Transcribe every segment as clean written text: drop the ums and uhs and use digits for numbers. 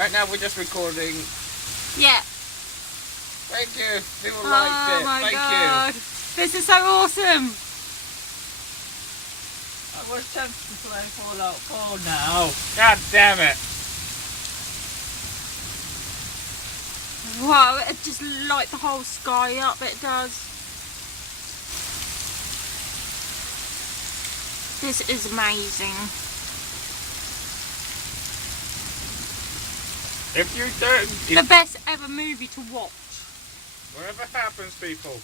Right now we're just recording. Yeah. Thank you. People liked it. Oh my Thank God. you. This is so awesome. I was tempted to play Fallout 4 now. God damn it. Wow, it just light the whole sky up, it does. This is amazing. If you don't... The best ever movie to watch. Whatever happens, people.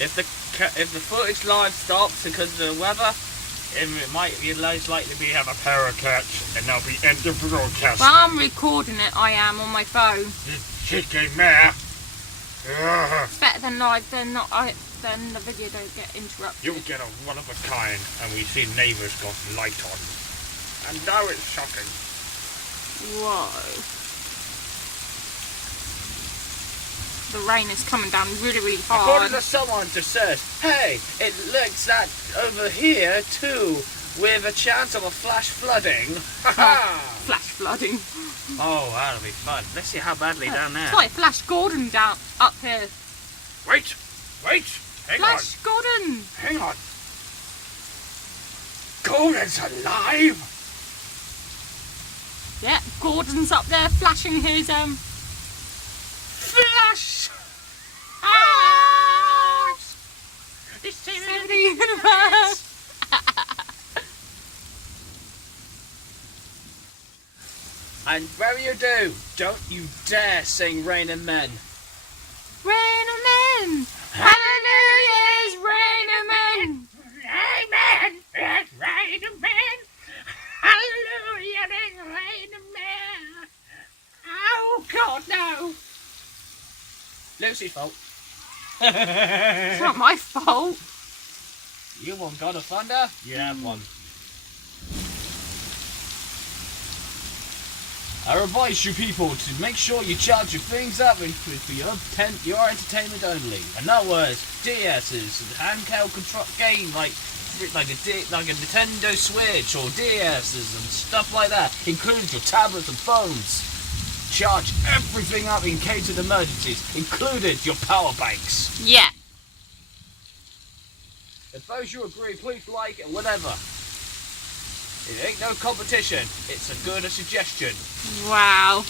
If the footage line stops because of the weather, it might be most likely we have a power catch and there'll be end of broadcast. Well, I'm recording it, I am, on my phone. This chicken mare. It's better than live, then the video don't get interrupted. You'll get a one of a kind, and we see neighbours got light on. And now it's shocking. Whoa. The rain is coming down really, really hard. According to someone just says, hey, it looks that over here too, with a chance of a flash flooding. Flash flooding. Oh, that'll be fun. Let's see how badly down there. It's like Flash Gordon down up here. Wait, hang Flash Gordon. Hang on. Gordon's alive. Yeah, Gordon's up there flashing his Flash. Ah! It's Save the universe. And whatever you do, don't you dare sing Rain and Men. Rain of men. Hallelujah's rain of men. Amen. It's rain and men. Hallelujah, it's rain and men. Oh God, no. Lucy's fault. It's not my fault. You want God of Thunder? You have one. I advise you people to make sure you charge your things up for your entertainment only. In other words, DS's, handheld control game like a Nintendo Switch or DS's and stuff like that, including your tablets and phones. Charge everything up in case of emergencies, included your power banks. Yeah. If those you agree, please like it, whatever. It ain't no competition, it's a good suggestion. Wow.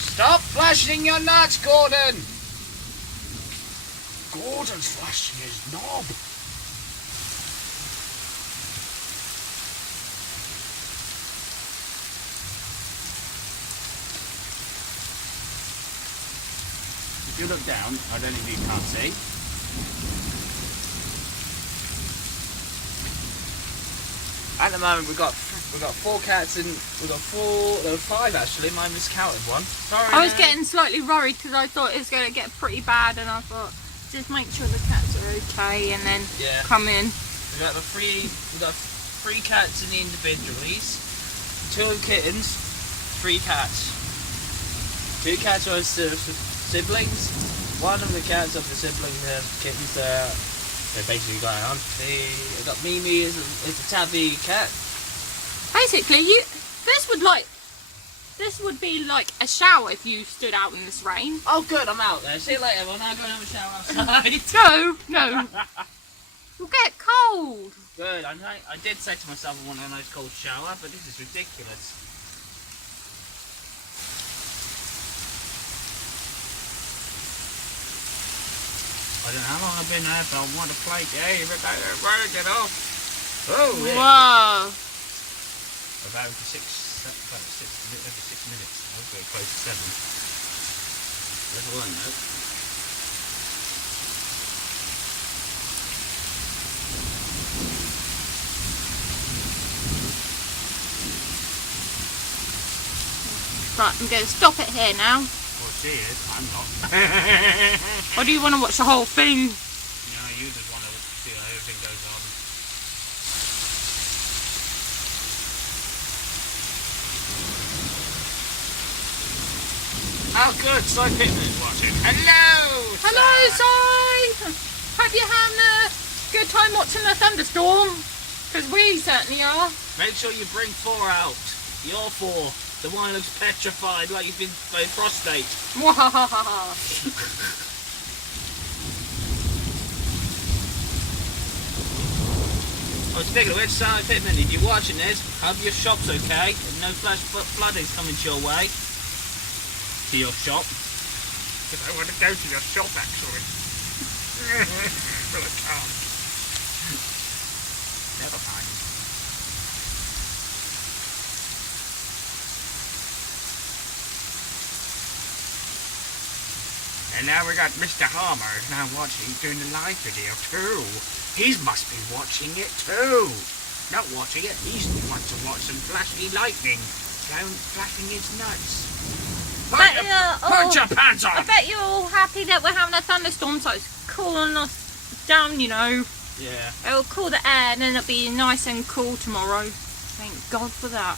Stop flashing your nuts, Gordon! Gordon's flashing his knob. If you look down, I don't think you can't see. At the moment we've got 4 cats and we've got 4. There were 5 actually. I miscounted one. Sorry. I was getting slightly worried because I thought it was going to get pretty bad, and I thought just make sure the cats are okay and then come in. We got 3 cats in the individuals, 2 kittens, 3 cats. 2 cats are siblings. One of the cats of the siblings have kittens. They basically got an auntie. I got Mimi as a tabby cat. Basically, this would be like a shower if you stood out in this rain. Oh good, I'm out there. See you later. Well, now go and have a shower outside. No. You'll get cold. Good. I did say to myself I want a nice cold shower, but this is ridiculous. I don't know how long I've been there, but I want to play game. But I don't want to get off. Oh, yeah. Whoa. About 6 minutes. I was very close to 7. That's all I know. Right, I'm going to stop it here now. Well, she is. I'm not. Or do you want to watch the whole thing? No, you just want to see how everything goes on. Oh good, Cy Pittman is watching. Hello! Hello, Cy! Hope you're having a good time watching the thunderstorm. Because we certainly are. Make sure you bring Thor out. You're 4. The one looks petrified, like you've been by prostate. Oh, speaking of which, Sally Pittman, if you're watching this, hope your shop's okay. And no flash flooding's coming your way. To your shop. Because I want to go to your shop, actually. Well, I can't. Never mind. And now we got Mr. Harmer is now watching, doing the live video too. He must be watching it too. Not watching it, he wants to watch some flashy lightning. Flashing his nuts. Put your pants on! I bet you're all happy that we're having a thunderstorm, so it's cooling us down, you know. Yeah. It'll cool the air and then it'll be nice and cool tomorrow. Thank God for that.